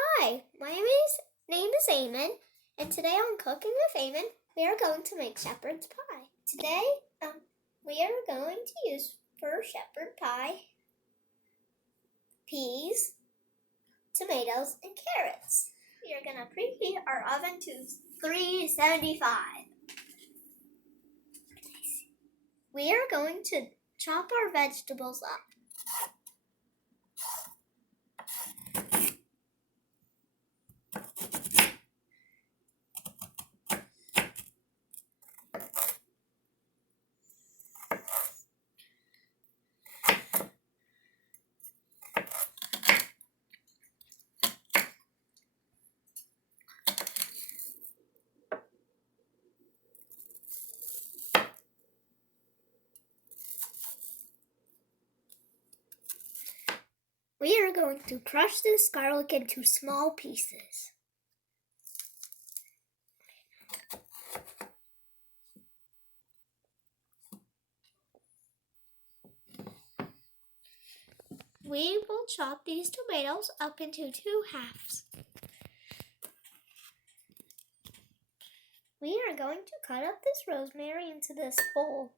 Hi, my name is Aemon, and today on Cooking with Aemon, we are going to make shepherd's pie. Today, we are going to use for shepherd pie peas, tomatoes, and carrots. We are going to preheat our oven to 375. We are going to chop our vegetables up. We are going to crush this garlic into small pieces. We will chop these tomatoes up into 2 halves. We are going to cut up this rosemary into this bowl.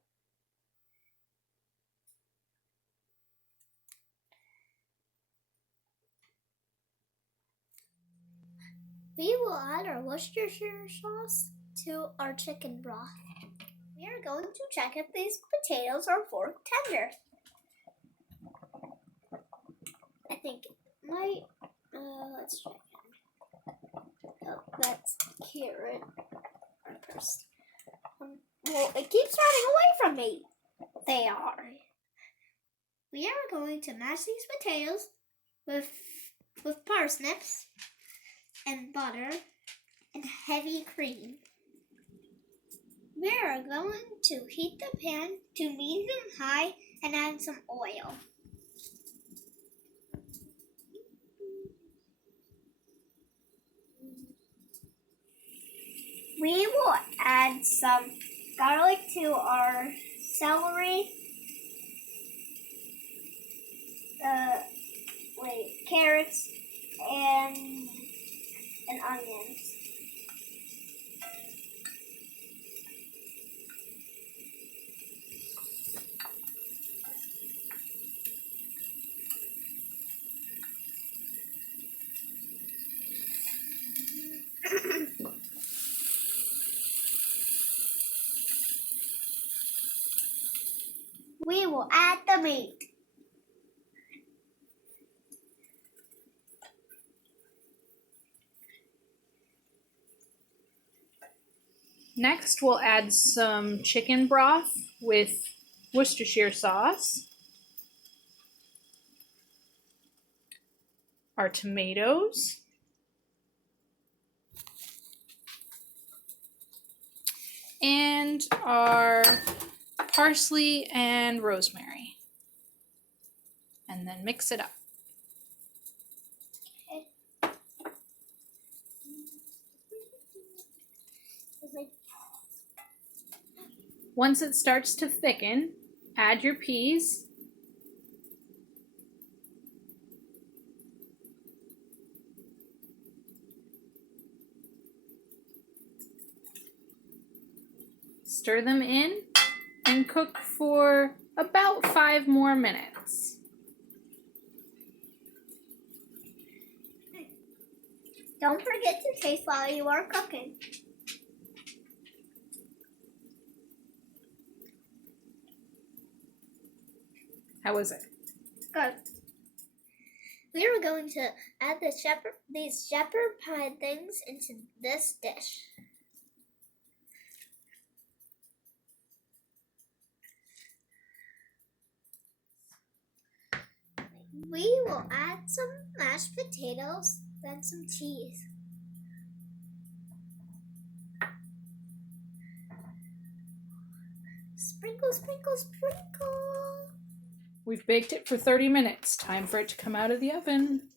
We will add our Worcestershire sauce to our chicken broth. We are going to check if these potatoes are fork tender. I think it might. Let's check. Oh, that's carrot. Well, it keeps running away from me. They are. We are going to mash these potatoes with parsnips and butter and heavy cream. We are going to heat the pan to medium high and add some oil. We will add some garlic to our celery, carrots, and onions. We will add the meat. Next, we'll add some chicken broth with Worcestershire sauce, our tomatoes, and our parsley and rosemary, and then mix it up. Once it starts to thicken, add your peas. Stir them in and cook for about 5 more minutes. Don't forget to taste while you are cooking. How is it? Good. We are going to add these shepherd pie things into this dish. We will add some mashed potatoes, then some cheese. Sprinkle, sprinkle, sprinkle. We've baked it for 30 minutes. Time for it to come out of the oven.